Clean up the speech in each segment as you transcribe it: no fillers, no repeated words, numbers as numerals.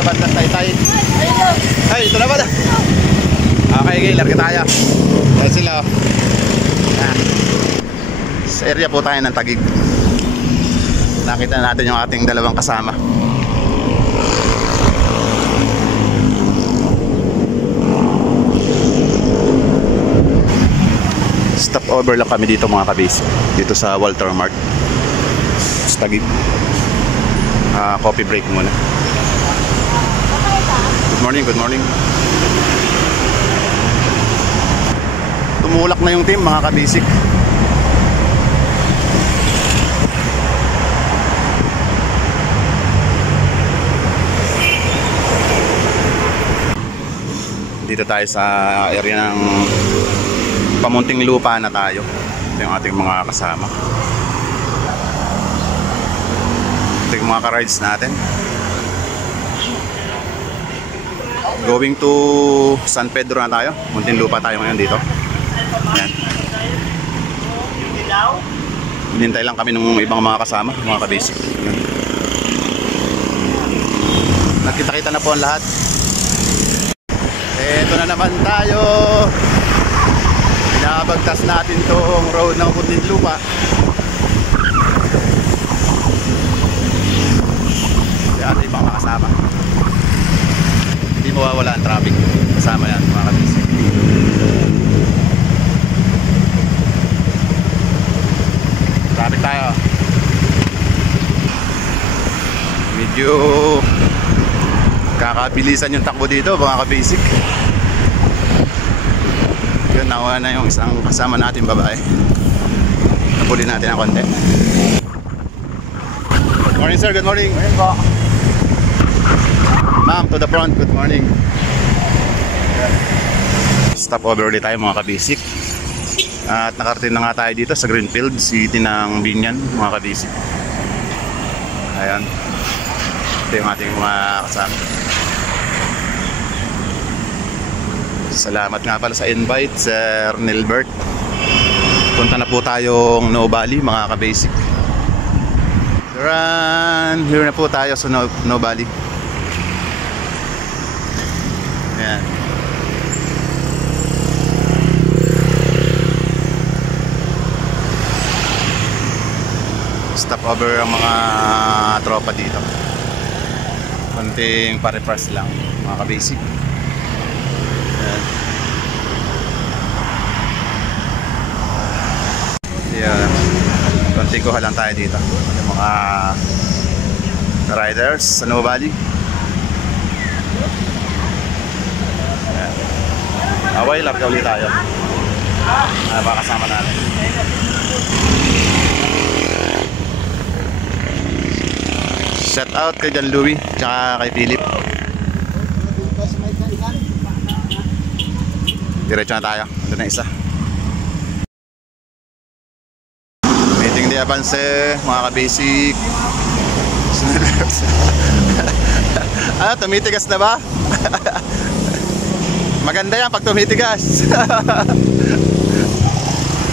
sa bandang Taytay. Ay, ito na ba? Okay, okay, larga tayo. Ayan sila. Sa area po tayo ng Taguig. Nakita natin yung ating dalawang kasama. Stop over lang kami dito mga kabis. Dito sa Walter Mart sa Taguig. Coffee break muna. Good morning, good morning. Tumulak na yung team mga kabisik. Dito tayo sa area ng Pamunting Lupa na tayo. Ito yung ating mga kasama. Ito yung mga ka-rides natin. Going to San Pedro na tayo. Munting Lupa tayo ngayon dito. Ayan. Hinintay lang kami ng ibang mga kasama, mga ka-basic. Nakita-kita na po ang lahat. Ito na naman tayo. Pinabagtas natin tong road ng Munting Lupa. Kaya ito ibang mga kasama. Hindi mawawala ang traffic. Kasama yan mga kabisik. Traffic tayo. Medyo kakabilisan yung takbo dito mga kabisik. Yun, nakuha na yung isang kasama natin babae. Napuli natin ang konti. Good morning sir, good morning. Good morning po. Ma'am, to the front, good morning. Stop over ulit tayo mga kabisik. At nakarating na nga tayo dito sa Greenfield City ng Binyan mga kabisik. Ayan. Ito yung ating mga kasama. Salamat nga pala sa invite, Sir Nilbert. Punta na po tayong Nubali mga kabisik. Run! Here na po tayo sa Nubali. Ayan. Stop over ang mga tropa dito. Konting pare-press lang mga kabasic. Ayan. Ayan. Konting kuha lang tayo dito. Yung mga riders sa Nubali. Away, larga ulit tayo. Baka kasama natin. Shout out kay John Louie tsaka kay Philip. Diretso na tayo. Ito na isa. Meeting di avance mga kabasic. Ano, tumitigas na ba? Maganda yan pag tumitigas.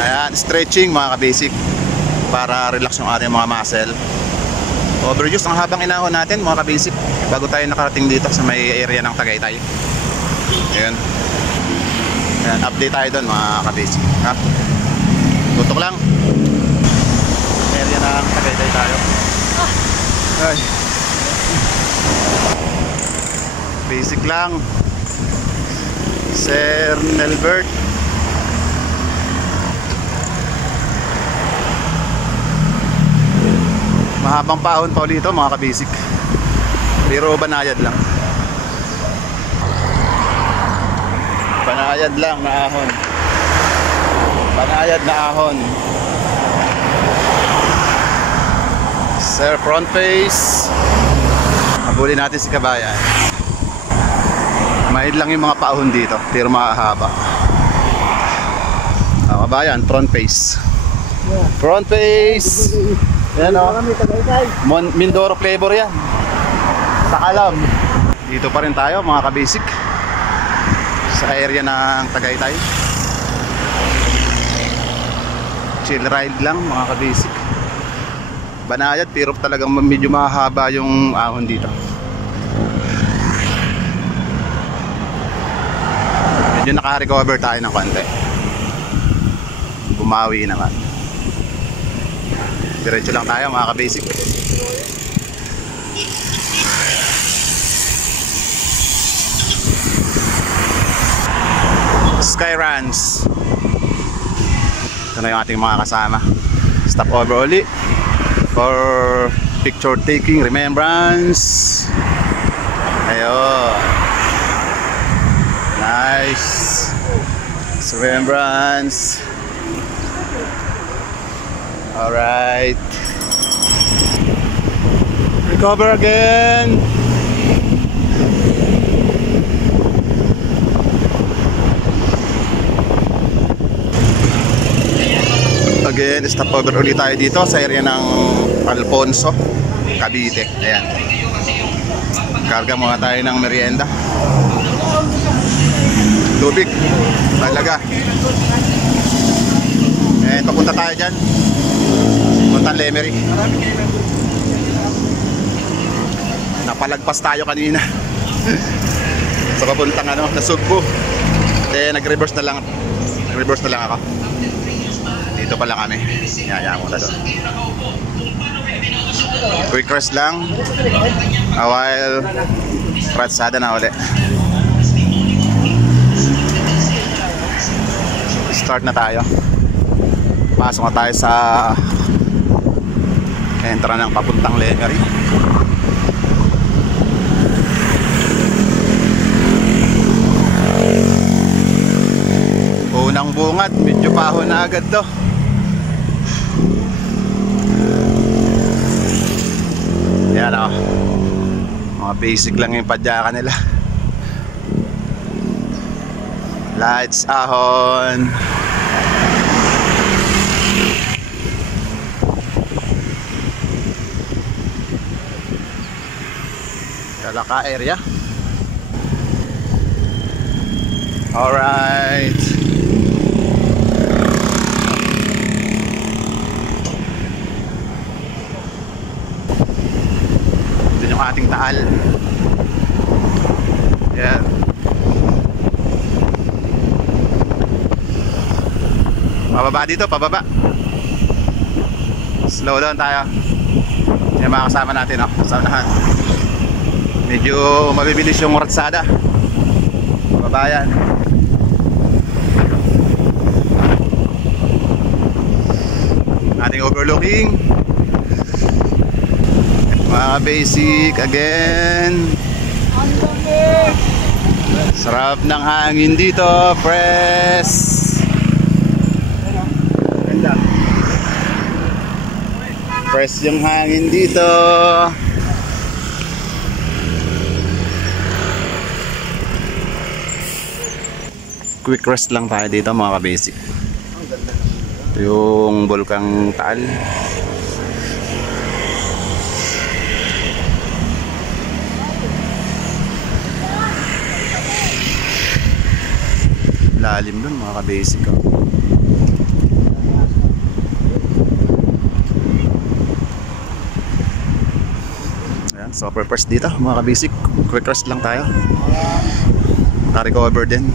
Ayan, stretching mga kabasic para relax yung ating mga muscle. Overuse ang habang inahon natin mga kabasic bago tayo nakarating dito sa may area ng Tagaytay. Ayan. Ayan, update tayo doon mga kabasic. Tutok lang. Area ng Tagaytay tayo. Ay. Basic lang. Sir Nelbert. Mahabang paon pa ulit ito mga kabasic. Pero banayad lang. Banayad lang na ahon. Banayad na ahon. Sir front face. Habulin natin si Kabayan. Mahid lang yung mga paahon dito, pero mahaba. Kabayan, front face. Front face. Yan o. Mindoro flavor yan. Sa Kalam. Dito pa rin tayo mga kabasic. Sa area ng Tagaytay. Chill ride lang mga kabasic. Banayad pero talagang medyo mahaba yung ahon dito. medyo naka-recover tayo ng konti. Bumawi naman. Diretso lang tayo mga ka-basic. Skyruns. Ito na yung ating mga kasama. Stop over uli for picture taking remembrance. Ayun. Nice. Remembrance. Alright. Recover again. Again, stop over ulit tayo dito sa area ng Alfonso, Cavite. Ayan. Karga muna tayo ng merienda. Tubig. Talaga. Ayan, papunta tayo dyan. Puntang Lemery. Napalagpas tayo kanina. So papuntang Nasugbu. Then nag-reverse na lang. Nag-reverse na lang ako. Dito pala kami. Yaya mo na doon. Quick rest lang. A while ratsada na ulit. Start na tayo. Pasok na tayo sa entra ng papuntang Lemery. Unang bungad, medyo paho na agad to. Yan o. Mga basic lang yung padyakan nila. Lights ahon. Kalaka area. Alright. Ito yung ating taal. Yan. Pababa dito, pababa. Slow down tayo. Yung mga kasama natin, sa unahan. Medyo mabibilis yung ratsada. Pababa yan. Ating overlooking. Mga basic again. Sarap ng hangin dito, fresh. Fresh yung hangin dito. Quick rest lang tayo dito mga ka-basic. Ito yung Bulkang Taal. Lalim dun mga ka-basic. Ayan, so purpose dito mga ka-basic. Quick rest lang tayo. Na-recover din.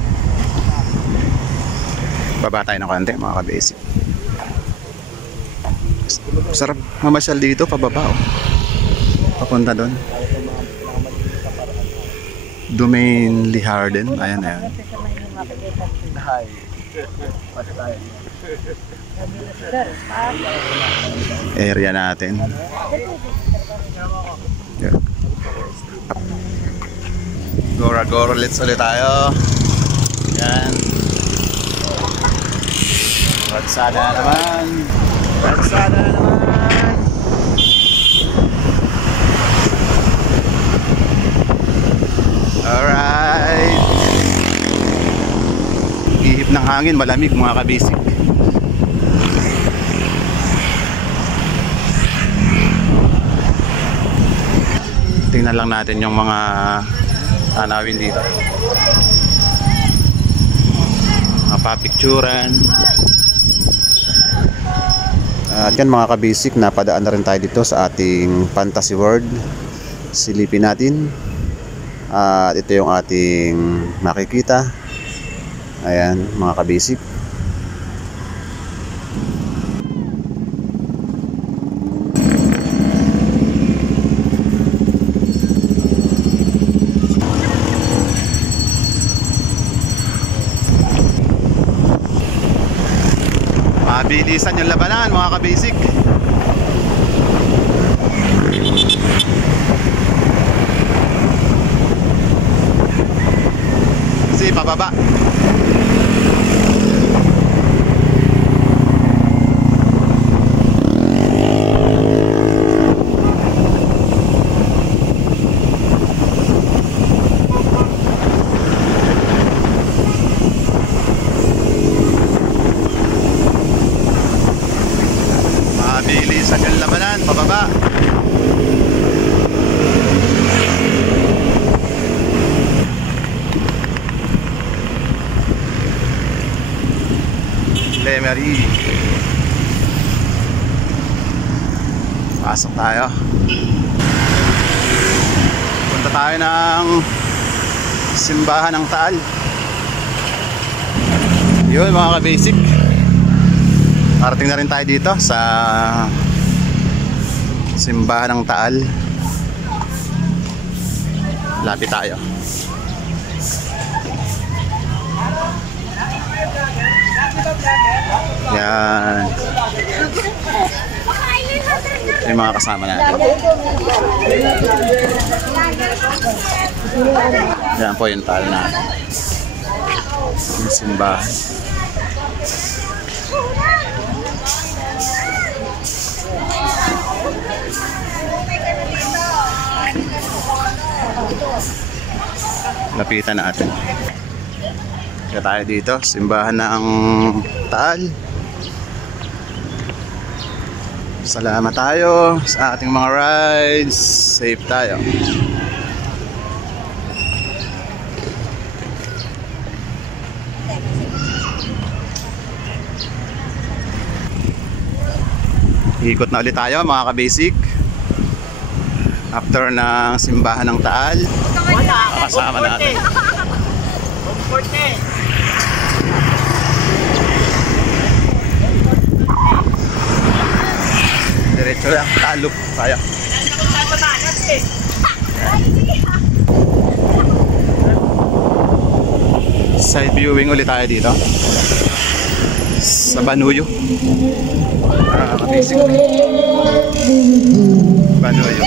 Baba tayo ng konti mga ka-basic. Sarap mamasyal dito pababa papunta doon. Domain Liharden. Ayan, ayan. Area natin. Yeah. Gora let's ulit tayo. Yan. Ratsada naman. Ratsada naman. Alright. Ihip ng hangin, malamig mga ka-basic. Tingnan lang natin yung mga tanawin dito. Mga papicturan. At yan mga ka-basic, napadaan na rin tayo dito sa ating Fantasy World. Silipin natin. At ito yung ating makikita. Ayan, mga kabisik. Mabilisan yung labanan, mga kabisik. Kasi pababa. Mabilisan yung labanan, pababa. Lemery. Pasok tayo. Punta tayo ng simbahan ng Taal. Yun mga ka-basic. Parating na rin tayo dito sa simbahan ng Taal. Lapit tayo. Yan. Yung mga kasama natin. Yan po yung Taal natin. Yung simbahan. Lapitan natin. Kaya tayo dito, simbahan ng Taal. Salamat tayo sa ating mga rides. Safe tayo. Ikot na ulit tayo mga ka-basic. After ng simbahan ng Taal, kasama natin. Diretso lang, talop tayo. Side viewing ulit tayo dito sa Banuyo. Basic Banuyo.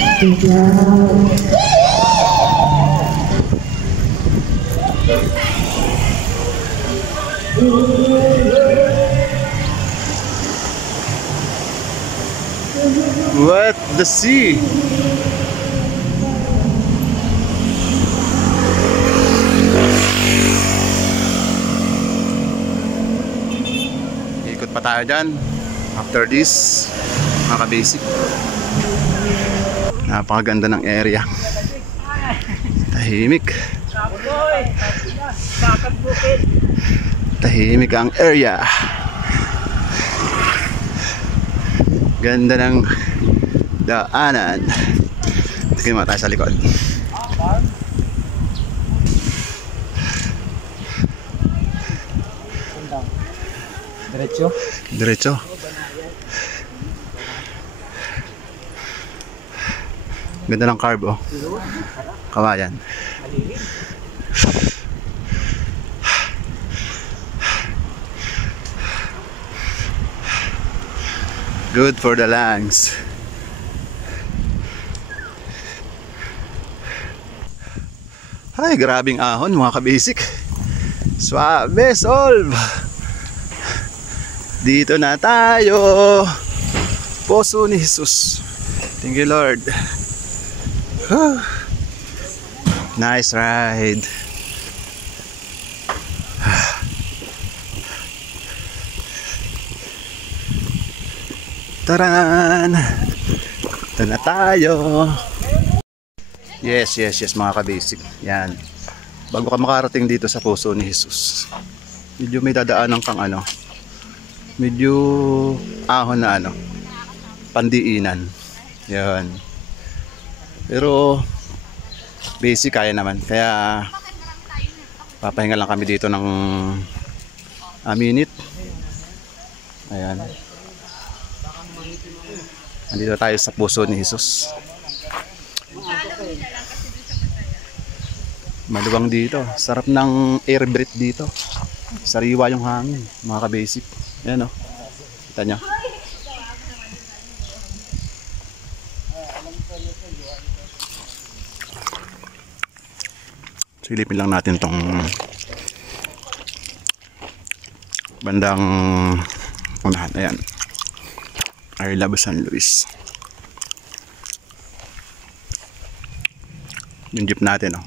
What the sea? Ikot pa tayo dyan. After this, mga ka-basic. Napakaganda ng area. Tahimik. Tahimik ang area. Ganda ng daanan. Tingin mo tayo sa likod. Diretso? Diretso. Ganda ng carb, oh. Kawayan. Good for the lungs. Ay, grabing ahon mga ka-basic. Suabe, solve. Dito na tayo. Poso ni Jesus. Thank you, Lord. Nice ride. Taran! Ito na tayo. Yes mga ka-basic. Yan. Bago ka makarating dito sa Poso ni Jesus, medyo may dadaanan kang ano, medyo ahon na ano, pandiinan. Yan. Pero basic kaya naman. Kaya papahinga lang kami dito ng a minute. Ayan. Nandito tayo sa puso ni Jesus. Maluwang dito. Sarap ng air breath dito. Sariwa yung hangin, mga ka-basic. Ayan o. Kita nyo. Silipin lang natin tong bandang unahan. Ayan. I love San Luis. Yung jeep natin, oh.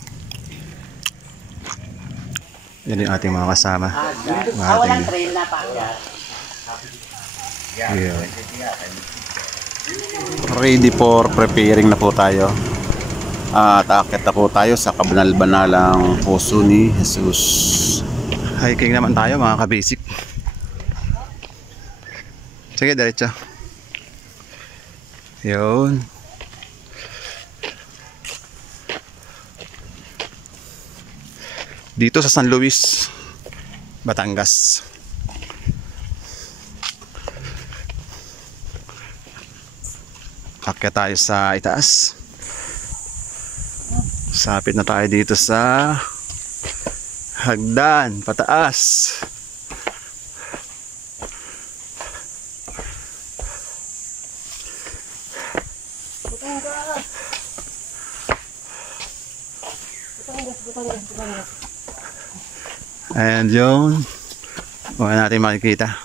Yan yung ating mga kasama. Walang trail na pa. Yeah. Ready for preparing na po tayo. At aakyat na po tayo sa kabanal-banalang puso ni Jesus. Hiking naman tayo, mga ka-basic. Sige, diretso. Yun. Dito sa San Luis, Batangas. Akyat tayo sa itaas. Sapit na tayo dito sa hagdan, pataas. And yun, huwag natin makikita.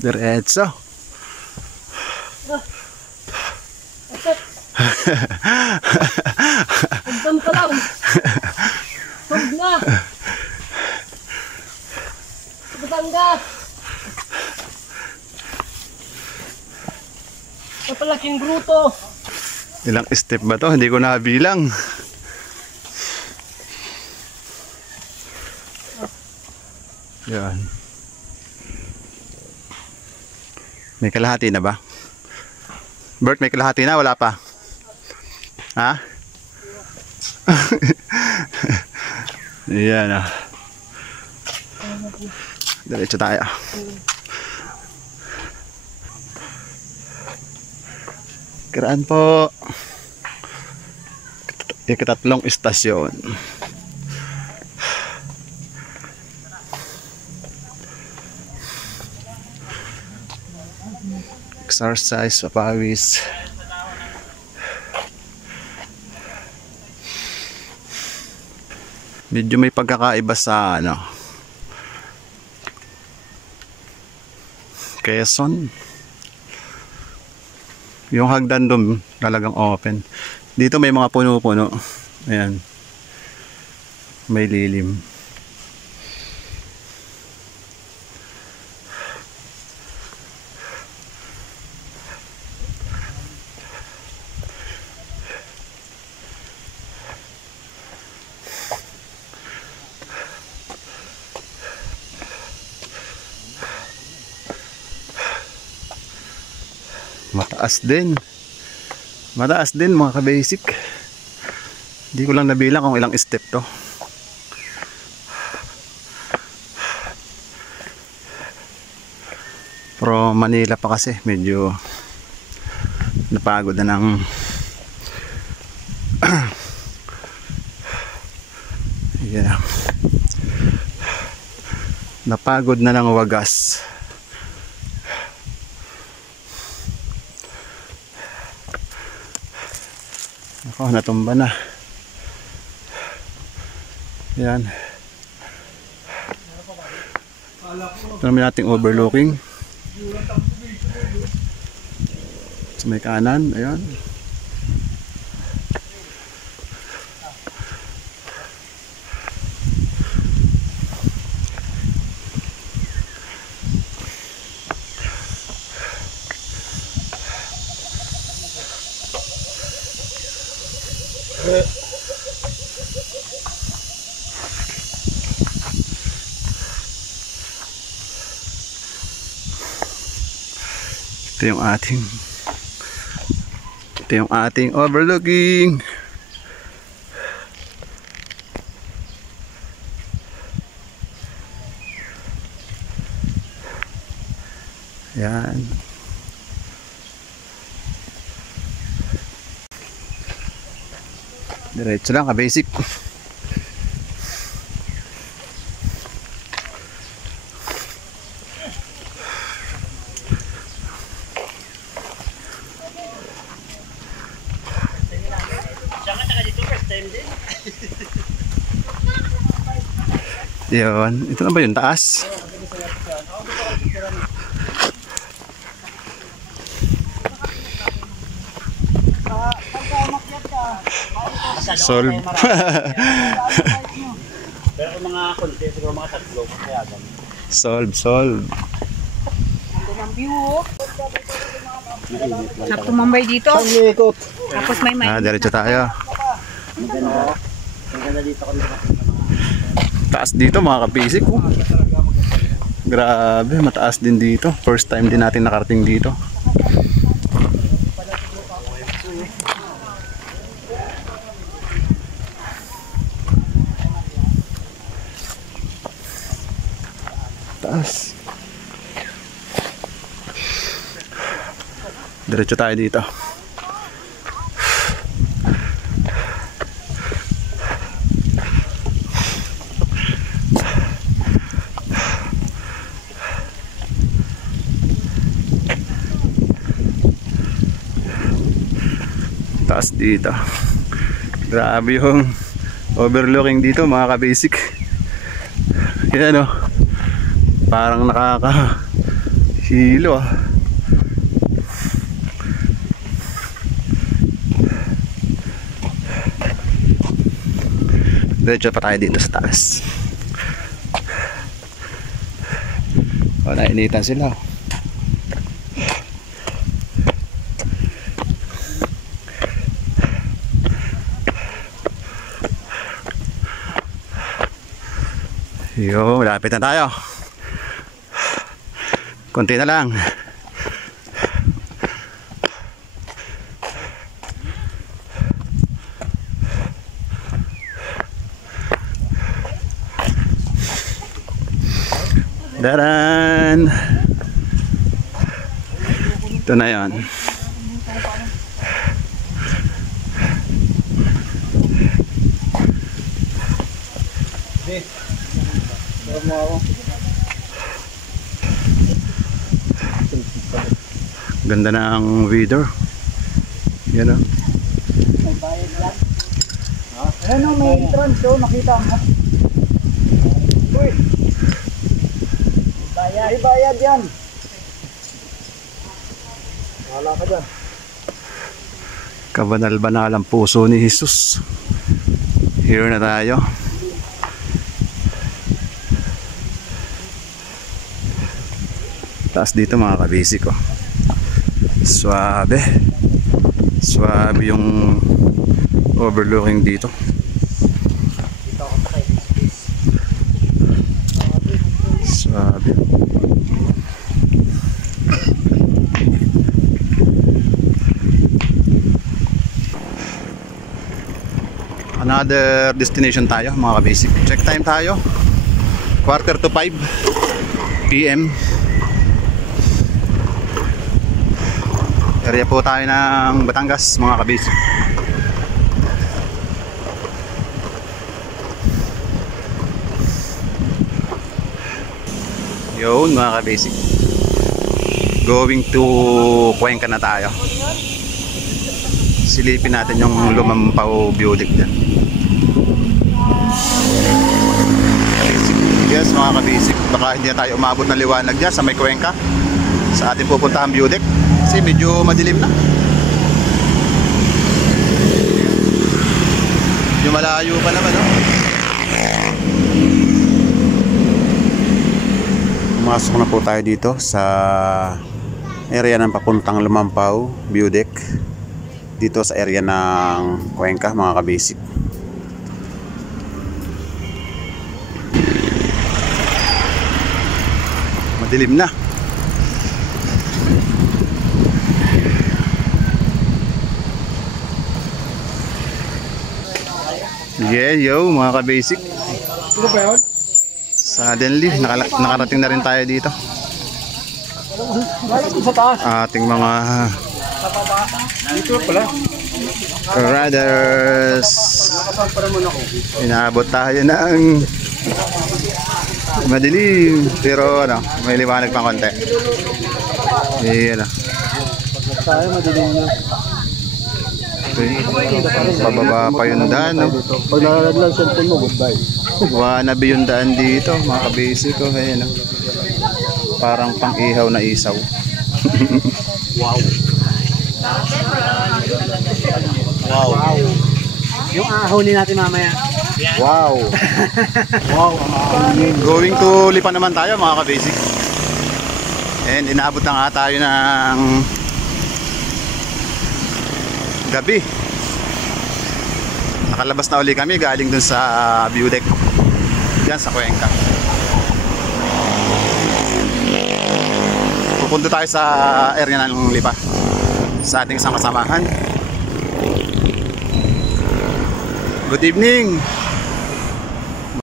Diretso. Hagdan pa lang. Huwag na. Batangas. Napalaking gruto. Ilang step ba to? Hindi ko nabilang. Yan. May kalahati na ba? Bert, may kalahati na? Wala pa? Ha? Yan ah. Diretso tayo. Kiraan po. Ikatatlong istasyon. Exercise, papawis. Medyo may pagkakaiba sa ano, Quezon. Yung hagdan doon talagang open. Dito may mga puno-puno. Ayan. May lilim. Mataas din. Mataas din, mga ka-basic. Hindi ko lang nabilang kung ilang step to. Pero Manila pa kasi medyo napagod na ng yeah. Napagod na ng wagas. Ako, natumba na. Yan. Ito naman nating overlooking. Sa may kanan, ayan. Ito yung ating Ito yung ating overlooking. Yan. Diretso lang, ka-basic. Yun. Ito na ba yung taas? Solve. Pero kung mga konti, siguro mga tatlo, kaya ganun. Solve. Ang view, oh. Sarap tumambay dito. Ikot. Tapos may Diretso tayo. Ang ganda dito kami. Taas dito mga kabisik. Oh. Grabe, mataas din dito. First time din natin nakarating dito. Taas. Diretso tayo dito. Taas dito. Grabe yung overlooking dito mga ka-basic. Yan o. Parang nakakahilo ah. Diretso pa tayo dito sa taas. O, nainitan sila. Yo, malapit na tayo. Konti na lang. Daran. Ito na yan. Ganda na ang video. Yan o. May bayad yan. Ano, may entrance o, nakita mo. Uy! May bayad yan. Wala ka dyan. Kabanal-banal ang puso ni Jesus. Here na tayo. Taas dito mga kabisik ko. Suabe yung overlooking dito. Suabe. Another destination tayo mga kabisik. Check time tayo 4:45 PM. Area po tayo ng Batangas mga kabisik. Yun mga kabisik. Going to Cuenca na tayo. Silipin natin yung Lumampao Building dyan. Yes mga kabisik, baka hindi na tayo umabot ng liwanag dyan sa may Cuenca, sa ating pupuntahan view deck. Kasi medyo madilim na. Medyo malayo pa naman, no? Pumasok na po tayo dito sa area ng papuntang Lumampao view deck. Dito sa area ng Cuenca mga kabisik. Madilim na. Yeah, yo mga ka-basic. Ano ba yun? Suddenly, nakarating na rin tayo dito. Wala ko sa taas. Ating mga Dito pala. brothers. Nakapampara mo na ako. Inaabot tayo ng madilim. Pero ano, may liwanag pang konti. Ayan. Tayo madilim na. Pababa pa yung daan, no? Pag nakalaglag cellphone mo, goodbye. Wannabe yung daan dito, mga ka-basic ko. Ayan, no? Parang pang-ihaw na isaw. Wow. Wow. Yung ahuli natin mamaya. Wow! Wow. Going to Lipa naman tayo, mga ka-basic. And inaabot na nga tayo ng gabi. Nakalabas na uli kami galing dun sa view deck dyan sa Cuenca. Pupunta tayo sa area ng Lipa sa ating sama-samahan. Good evening!